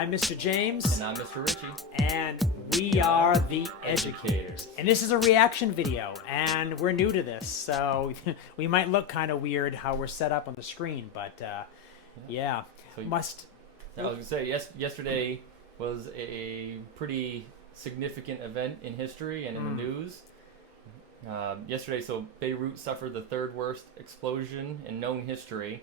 I'm Mr. James. And I'm Mr. Richie. And we are the Educators. And this is a reaction video, and we're new to this, so we might look kind of weird how we're set up on the screen, but yeah. So I was going to say, yesterday was a pretty significant event in history and in the news. Yesterday, so Beirut suffered the third worst explosion in known history,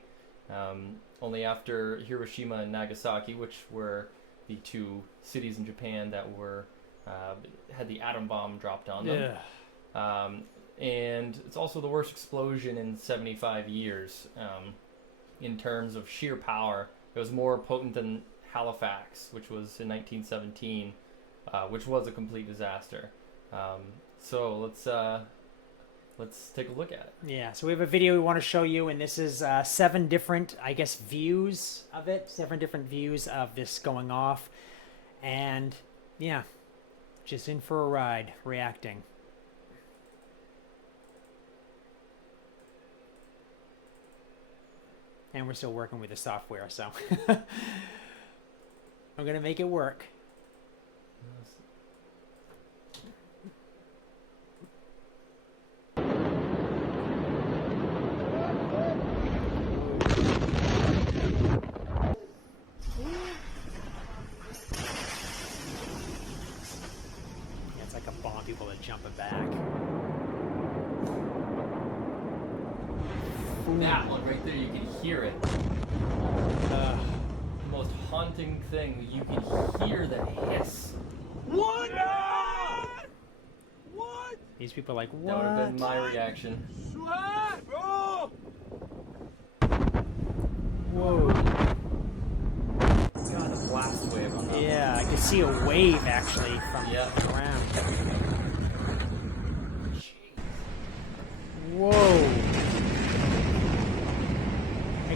only after Hiroshima and Nagasaki, which were the two cities in Japan that were had the atom bomb dropped on them. Yeah. And it's also the worst explosion in 75 years. In terms of sheer power, it was more potent than Halifax, which was in 1917, which was a complete disaster. So let's take a look at it. Yeah, so we have a video we want to show you, and this is 7 different, I guess, views of it. 7 different views of this going off. And, yeah, just in for a ride, reacting. And we're still working with the software, so I'm going to make it work. It's like a bomb, people are jumping back. That one right there, you can hear it. The most haunting thing, you can hear the hiss. What? What? These people are like, what? That would have been my reaction. Whoa. God, the blast wave on that. Yeah, I could see a wave actually from the ground. Whoa.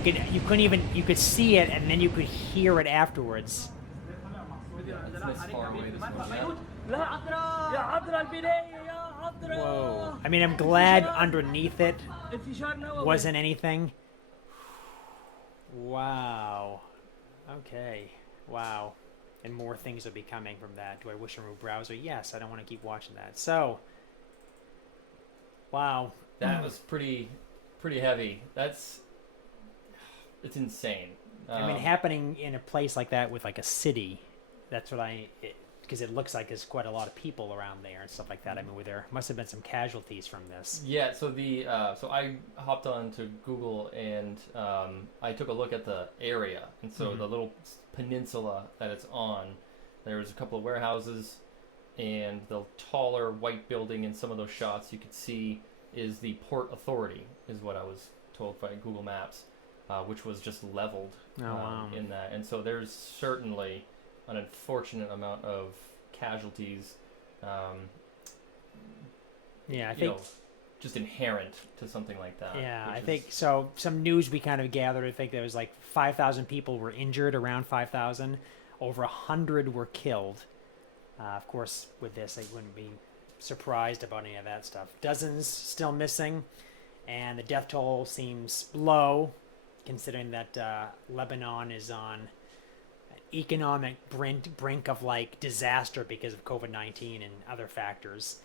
You could see it, and then you could hear it afterwards. It's this far away, this one. Whoa. I mean, I'm glad underneath it wasn't anything. Wow. Okay. Wow. And more things will be coming from that. Do I wish to remove browser? Yes, I don't want to keep watching that. So, wow. That was pretty heavy. It's insane. I mean, happening in a place like that with like a city, that's what because it looks like there's quite a lot of people around there and stuff like that. I mean, there must have been some casualties from this. Yeah, so so I hopped on to Google and I took a look at the area, and so the little peninsula that it's on, there's a couple of warehouses, and the taller white building in some of those shots you could see is the Port Authority, is what I was told by Google Maps, which was just leveled in that. And so there's certainly an unfortunate amount of casualties. Yeah, I think just inherent to something like that. Yeah, I think so. Some news we kind of gathered. I think there was like 5,000 people were injured, around 5,000. Over 100 were killed. Of course, with this, I wouldn't be surprised about any of that stuff. Dozens still missing, and the death toll seems low, considering that Lebanon is on economic brink of like disaster because of COVID-19 and other factors.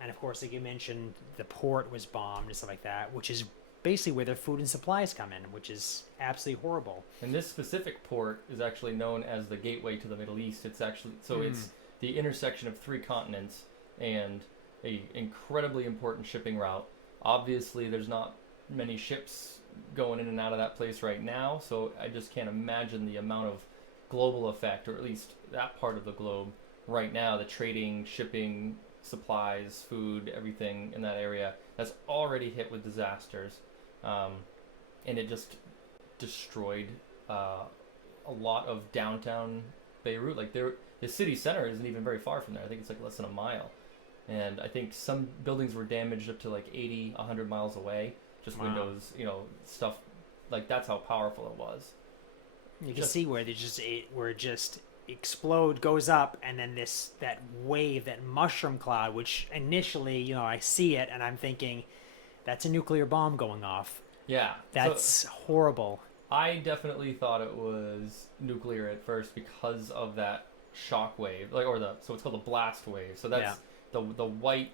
And of course, like you mentioned, the port was bombed and stuff like that, which is basically where their food and supplies come in, which is absolutely horrible. And this specific port is actually known as the gateway to the Middle East. It's actually it's the intersection of 3 continents and a incredibly important shipping route. Obviously, there's not many ships going in and out of that place right now, so I just can't imagine the amount of global effect, or at least that part of the globe right now, the trading, shipping, supplies, food, everything in that area that's already hit with disasters, and it just destroyed a lot of downtown Beirut. Like the city center isn't even very far from there. I think it's like less than a mile, and I think some buildings were damaged up to like 80, 100 miles away. Just windows, stuff like that's how powerful it was. You can see where it just explode, goes up, and then that wave, that mushroom cloud, which initially, I see it and I'm thinking that's a nuclear bomb going off. Yeah. That's horrible. I definitely thought it was nuclear at first because of that shock wave, so it's called a blast wave. So that's Yeah. the white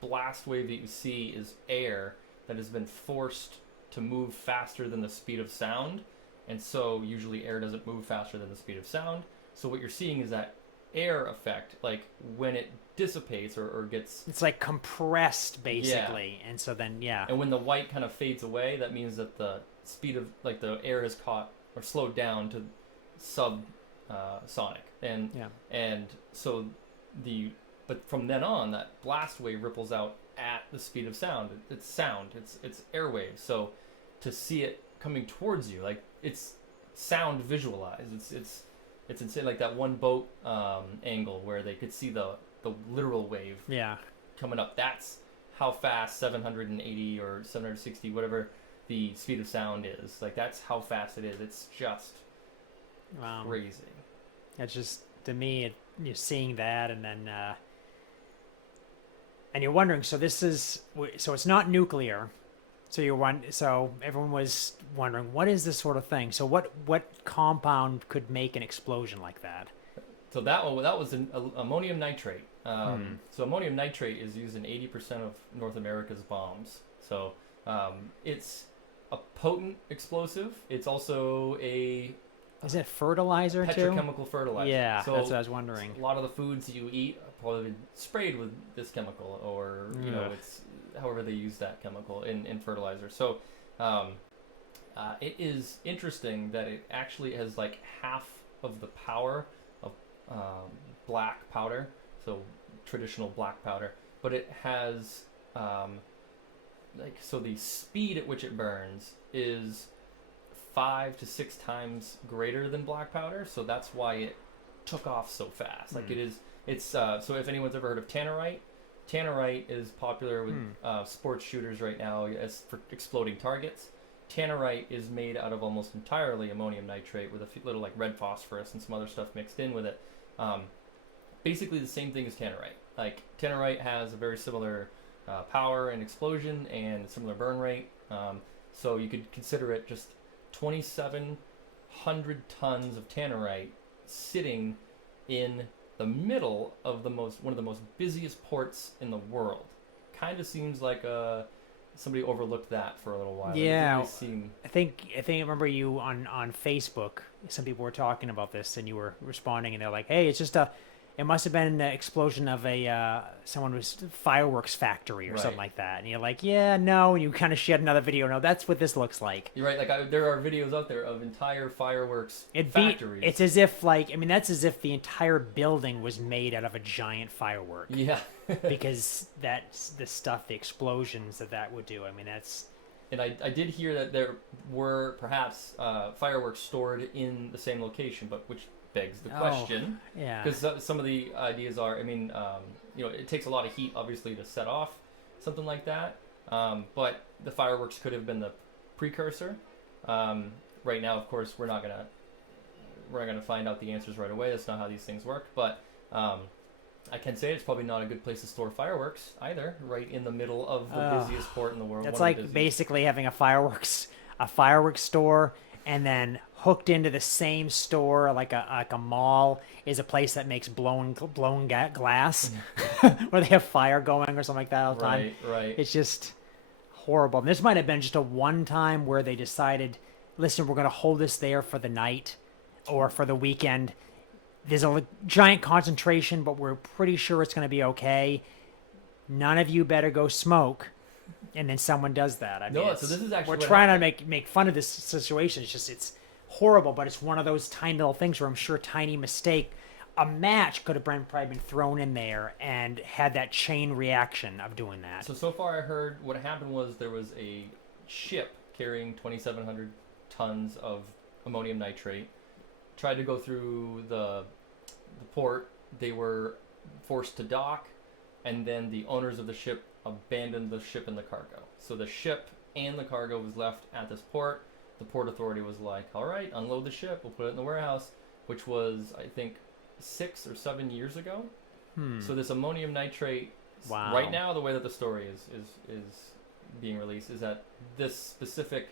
blast wave that you see is air that has been forced to move faster than the speed of sound, and so usually air doesn't move faster than the speed of sound. So what you're seeing is that air effect, like when it dissipates or gets, It's like compressed basically, and so then and when the white kind of fades away, that means that the speed of like the air has caught or slowed down to sub sonic, yeah. and so but from then on, that blast wave ripples out at the speed of sound. It's sound. It's airwaves. So to see it coming towards you, like it's sound visualized. It's insane. Like that one boat angle where they could see the literal wave Yeah. coming up. That's how fast 780 or 760, whatever the speed of sound is. Like that's how fast it is. It's just crazy. It's just, to me, you're seeing that, and then and you're wondering. So it's not nuclear. So everyone was wondering, what is this sort of thing? So what compound could make an explosion like that? So that was an ammonium nitrate. So ammonium nitrate is used in 80% of North America's bombs. So it's a potent explosive. It's also a Is it fertilizer too? petrochemical fertilizer. Yeah, so that's what I was wondering. A lot of the foods you eat are probably sprayed with this chemical, or it's however they use that chemical in fertilizer. So it is interesting that it actually has like half of the power of black powder, so traditional black powder, but it has so the speed at which it burns is 5 to 6 times greater than black powder, so that's why it took off so fast. Like it's so if anyone's ever heard of tannerite is popular with sports shooters right now as for exploding targets. Tannerite is made out of almost entirely ammonium nitrate with a little like red phosphorus and some other stuff mixed in with it. Basically the same thing as tannerite. Like tannerite has a very similar power and explosion and similar burn rate. So you could consider it just 2,700 tons of tannerite sitting in the middle of one of the most busiest ports in the world. Kind of seems like somebody overlooked that for a little while. Yeah, I think I remember you on Facebook. Some people were talking about this, and you were responding, and they're like, "Hey, it's just it must have been an explosion of someone was fireworks factory or something like that." And you're like, "Yeah, no." And you kind of shared another video. No, that's what this looks like. You're right. Like there are videos out there of entire fireworks factories. It's as if that's as if the entire building was made out of a giant firework. Yeah. Because that's the stuff, the explosions that would do. I mean, that's. And I did hear that there were perhaps fireworks stored in the same location, but which begs the question. Yeah. Because some of the ideas are, it takes a lot of heat, obviously, to set off something like that. But the fireworks could have been the precursor. Right now, of course, we're not gonna find out the answers right away. That's not how these things work. But I can say it's probably not a good place to store fireworks either. Right in the middle of the busiest port in the world. That's like basically having a fireworks store, and then hooked into the same store, like a mall, is a place that makes blown glass, where they have fire going or something like that all the time. Right. It's just horrible. And this might have been just a one time where they decided, listen, we're going to hold this there for the night or for the weekend. There's a giant concentration, but we're pretty sure it's going to be okay. None of you better go smoke. And then someone does that. I mean, so this is actually we're trying to make fun of this situation. It's horrible, but it's one of those tiny little things where I'm sure tiny mistake, a match could have probably been thrown in there and had that chain reaction of doing that. So far I heard what happened was there was a ship carrying 2,700 tons of ammonium nitrate, tried to go through the port. They were forced to dock, and then the owners of the ship abandoned the ship and the cargo. So the ship and the cargo was left at this port. The port authority was like, all right, unload the ship, we'll put it in the warehouse, which was, I think, 6 or 7 years ago. So this ammonium nitrate, right now, the way that the story is being released is that this specific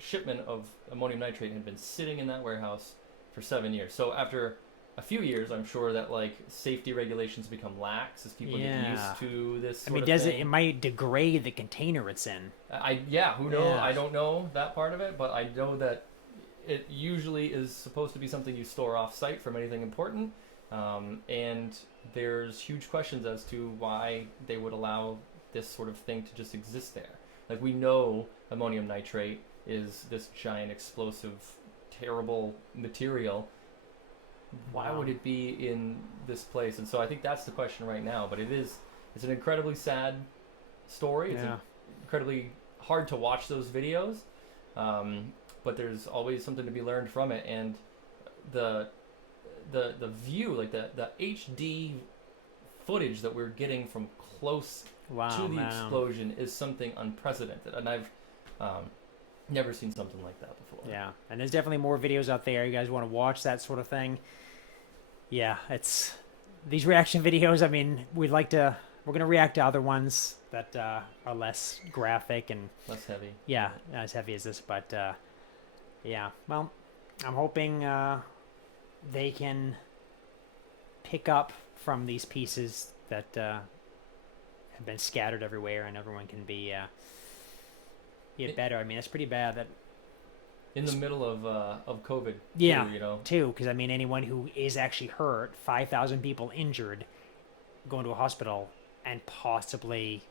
shipment of ammonium nitrate had been sitting in that warehouse for 7 years. So after a few years, I'm sure that like safety regulations become lax as people get used to this. I mean, does it might degrade the container it's in? Who knows? I don't know that part of it, but I know that it usually is supposed to be something you store off site from anything important. And there's huge questions as to why they would allow this sort of thing to just exist there. Like, we know ammonium nitrate is this giant explosive, terrible material. Why would it be in this place? And so I think that's the question right now. But it's an incredibly sad story. It's incredibly hard to watch those videos. But there's always something to be learned from it. And the view, like the HD footage that we're getting from close to the explosion is something unprecedented. And I've never seen something like that before. Yeah, and there's definitely more videos out there. You guys want to watch that sort of thing? Yeah, it's these reaction videos. I mean, we're going to react to other ones that are less graphic and less heavy. Yeah, not as heavy as this, but yeah. Well, I'm hoping they can pick up from these pieces that have been scattered everywhere, and everyone can be better. I mean, it's pretty bad that in the middle of COVID. Yeah, too, because I mean, anyone who is actually hurt, 5,000 people injured, going to a hospital and possibly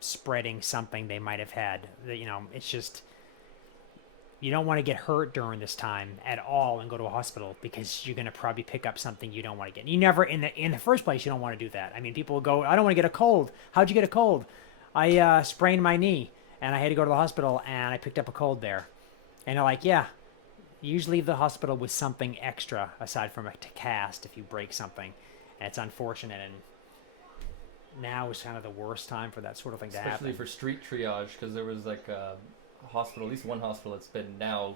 spreading something they might have had. It's just, you don't want to get hurt during this time at all and go to a hospital, because you're going to probably pick up something you don't want to get. You never, in the first place, you don't want to do that. I mean, people will go, I don't want to get a cold. How'd you get a cold? I sprained my knee and I had to go to the hospital and I picked up a cold there. And they're like, yeah, you usually leave the hospital with something extra aside from a cast if you break something. And it's unfortunate. And now is kind of the worst time for that sort of thing to happen. Especially for street triage, because there was like a hospital, at least one hospital that's been now,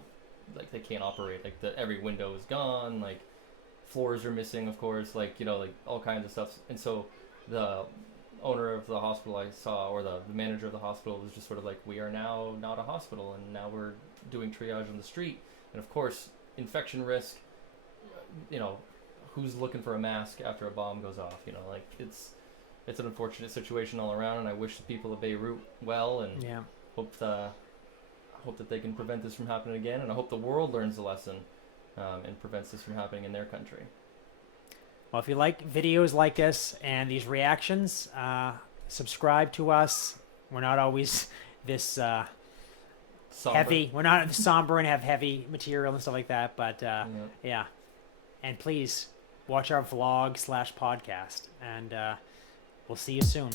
like, they can't operate. Like, every window is gone. Like, floors are missing, of course. Like, like all kinds of stuff. And so the owner of the hospital I saw, or the manager of the hospital, was just sort of like, we are now not a hospital, and now we're doing triage on the street. And of course, infection risk, who's looking for a mask after a bomb goes off? Like, it's an unfortunate situation all around, and I wish the people of Beirut well, and hope that they can prevent this from happening again, and I hope the world learns the lesson and prevents this from happening in their country. Well, if you like videos like this and these reactions, subscribe to us. We're not always this heavy. We're not somber and have heavy material and stuff like that. But yeah. And please watch our vlog /podcast. And we'll see you soon.